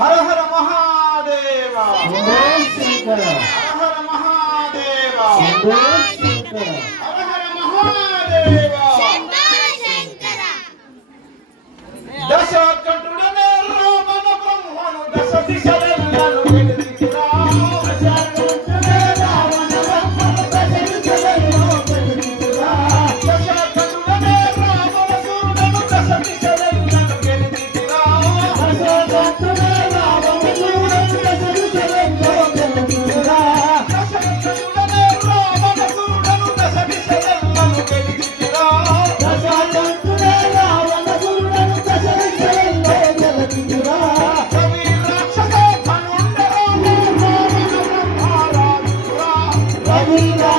హర హర మహాదేవ. హర హర Mahadeva. Happy birthday.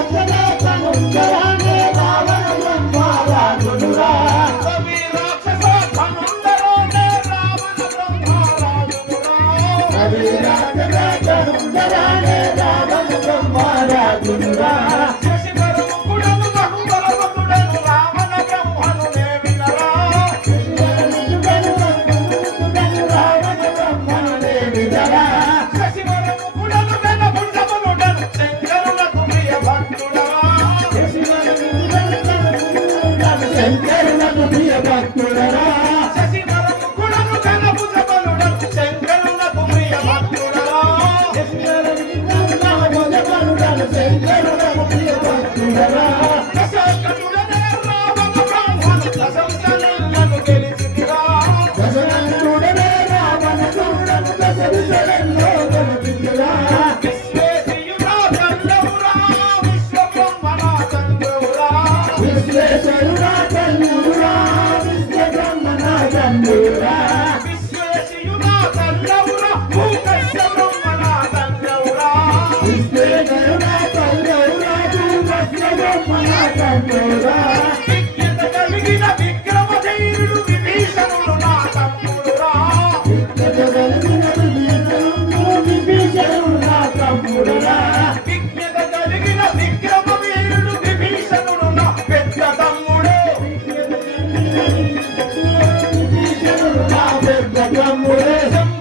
세상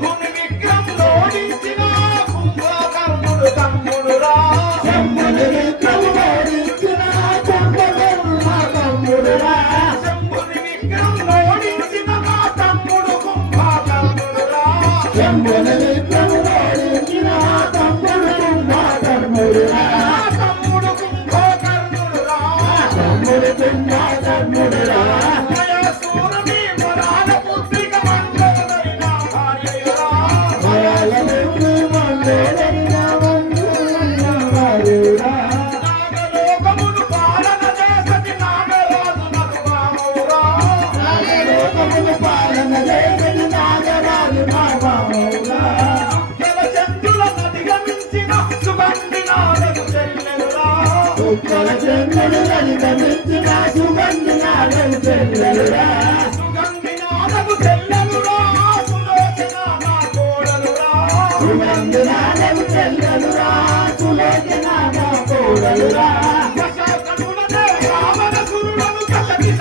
ఉగ్రల చంద్రుడు లలితమిచ్చిన సుగంధి నాడవు చంద్రుడురా సుగంధి నాడవు చెల్లెలురా సులోచన నా కోడలురా సుగంధి నాడవు చెల్లెలురా సులోచన నా కోడలురా రావణ చూడను దశ దిశ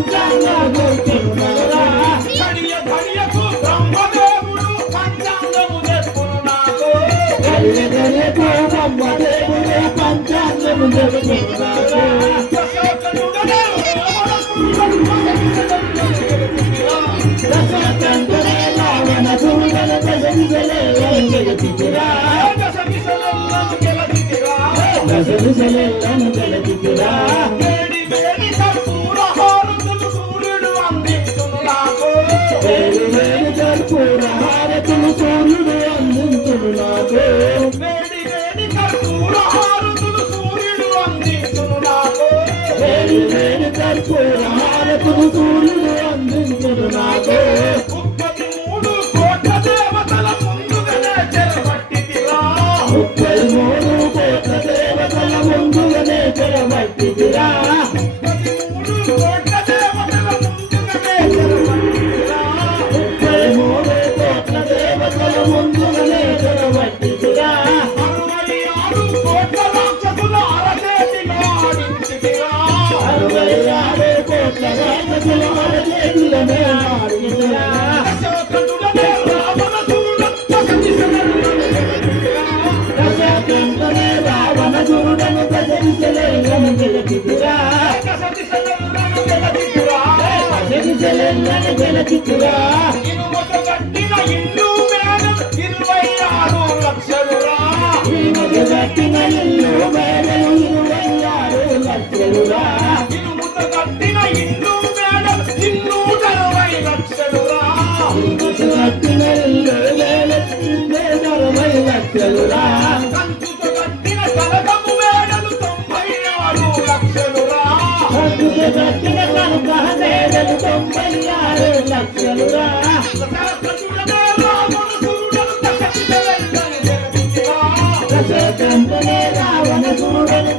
పంచాంగ గుర్తున్నరా గడియ గడియకు బ్రహ్మదేవుడు పంచాంగము చెప్పును నాకు గడియ గడియకు బ్రహ్మదేవుడే పంచాంగము చెబుతున్నారా దశరథుడనే రావణాసురుడు దశకంఠనే రావణ புது சூரியனே அன்று நிகழ்வு நாகே Hallelujah. దశకంఠనే రావణ గురుడను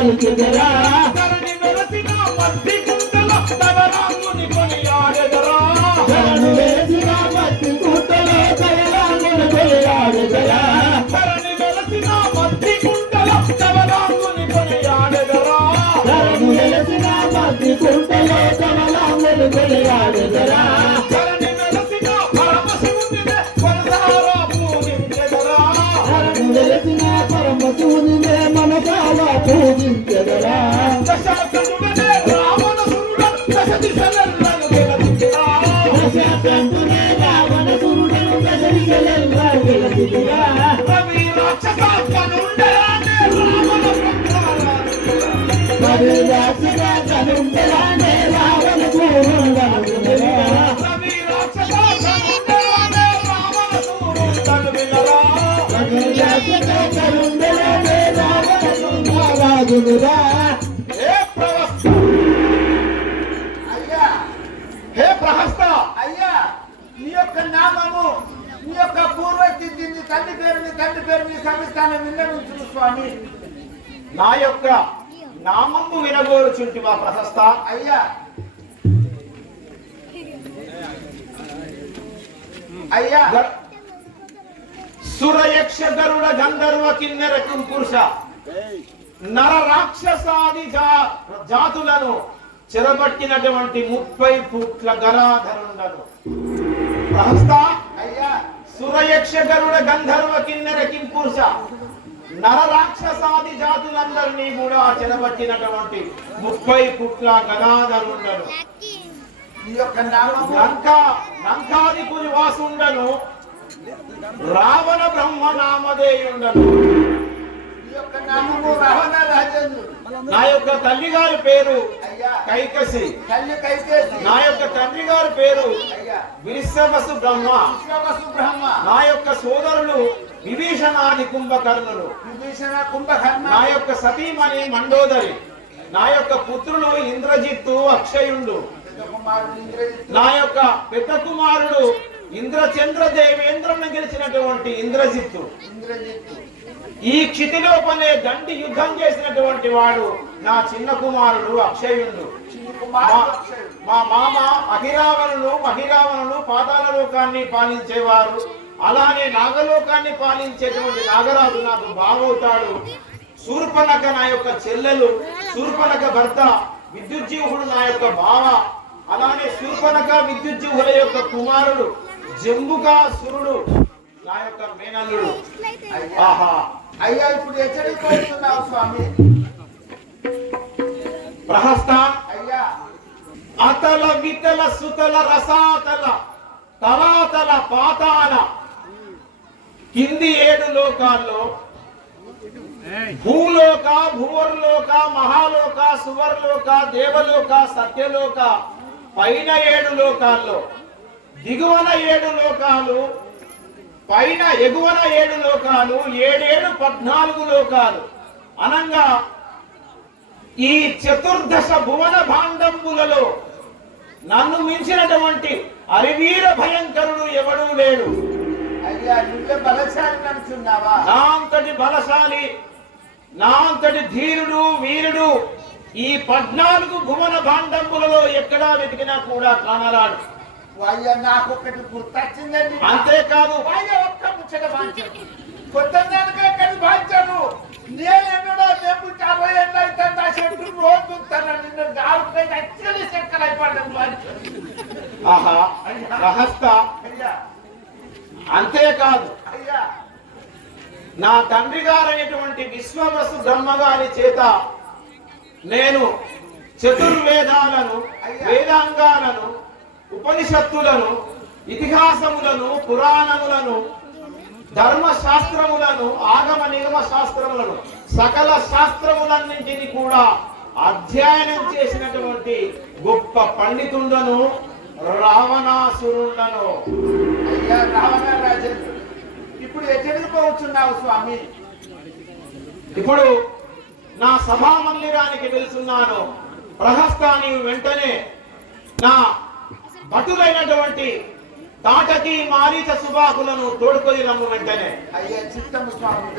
ధరణి వెలసిన కొనియాడెదరా. ధరణి వెలసిన మద్ది కుంటల నవరాముని కొనియాడెదరా. ధరణి హే ప్రహస్త. అయ్యా నీ యొక్క నామము నీ యొక్క పూర్వస్థితి నీ తండ్రి పేరు నీ తండ్రి పేరు నీ సంస్థానం విన్నవించును స్వామి. నా యొక్క నామము వినగోరుచుంటివా ప్రశస్త? అయ్యా. అయ్యా. సురయక్ష గరుడ గంధర్వ కిన్నెర కింపురుష నర రాక్షసాది జాతులను చెరబట్టినటువంటి ముప్పై పుట్ల గరాధరుండను ప్రహస్త అయ్యా. సురయక్ష గరుడ గంధర్వ కిన్నెర కింపురుష నర రాక్షసాది జాతులందరినీ కూడా చెరబట్టినటువంటి ముప్పై పుట్ల గదాధరుండను నీ యొక్క లంక లంకాధిపురి వాసుండను. రావణ బ్రహ్మ నామధేయుండను నీ యొక్క తల్లి గారి పేరు కైకసి. నా యొక్క తండ్రి గారి పేరు విశ్వవసు బ్రహ్మ నా యొక్క సోదరులు విభీషణాది కుంభకర్ణులు. విభీషణ కుంభకర్ణ. నా యొక్క సతీమణి మండోదరి నా యొక్క పుత్రులు ఇంద్రజిత్తు అక్షయుండు. నా యొక్క పెద్ద కుమారుడు ఇంద్రచంద్ర దేవేంద్రను గెలిచినటువంటి ఇంద్రజిత్తు. ఇంద్రజిత్తు. ఈ క్షితిలోపలే దండి యుద్ధం చేసినటువంటి వాడు నా చిన్న కుమారుడు అక్షయుండు. చిన్న మా- కుమారుడు అక్షయుడు. మా మామ అహిరావణులు మహిరావణులు పాతాల లోకాన్ని పాలించేవారు. అలానే నాగలోకాన్ని పాలించేటువంటి నాగరాజు నాకు బాగవుతాడు. శూర్పనక నా యొక్క చెల్లెలు శూర్పనక భర్త విద్యుజ్జీవుడు నా యొక్క బావ. అలానే శూర్పనక విద్యుజ్జీవుల యొక్క కుమారుడు జంబుకాసురుడు నా యొక్క మేనల్లుడు. ఆహా. అయ్యా ఇప్పుడు హెచ్చరిపోతున్నావు స్వామి. ప్రహస్త అయ్యా. అతల వితల సుతల రసాతల తలాతల పాతాల కింది ఏడు లోకాల్లో భూలోక భువర్లోక మహాలోక సువర్లోక దేవలోక సత్యలోక పైన ఏడు లోకాల్లో దిగువన ఏడు లోకాలు పైన ఎగువన ఏడు లోకాలు ఏడేడు పద్నాలుగు లోకాలు. అనంగా ఈ చతుర్దశ భువన భాండంబులలో నన్ను మించినటువంటి అరివీర భయంకరుడు ఎవడూ లేడు. నా అంతటి బలశాలి నా అంతటి ధీరుడు వీరుడు ఈ పద్నాలుగు భువన భాండంబులలో ఎక్కడా వెతికినా కూడా కానరాడు. నాకు ఒకటి గుర్తొచ్చిందండి. అంతేకాదు. ఒక్క ముచ్చట కొత్త దానికే నేనెన్నడో ఏళ్ళు అయితే నా చెట్టు రోజు నిన్ను అచ్చలి ఆహా రహస్త అయ్యా. అంతేకాదు నా తండ్రి గారైనటువంటి విశ్వవసు బ్రహ్మగారి చేత నేను చతుర్వేదాలను వేదాంగాలను ఉపనిషత్తులను ఇతిహాసములను పురాణములను ధర్మశాస్త్రములను ఆగమ నిగమ శాస్త్రములను సకల శాస్త్రములన్నింటినీ కూడా అధ్యయనం చేసినటువంటి గొప్ప పండితుండను. రావణాసురులను అయ్యా రావణ రాజేంద్రుడు ఇప్పుడు ఎక్కడికి స్వామి? ఇప్పుడు నా సభా మందిరానికి వెళ్తున్నాను. ప్రహస్థాని వెంటనే నా భటులైనటువంటి తాటకి మారీచ సుబాహులను తోడుకొని రమ్ము వెంటనే. అయ్యా చిత్తము స్వామి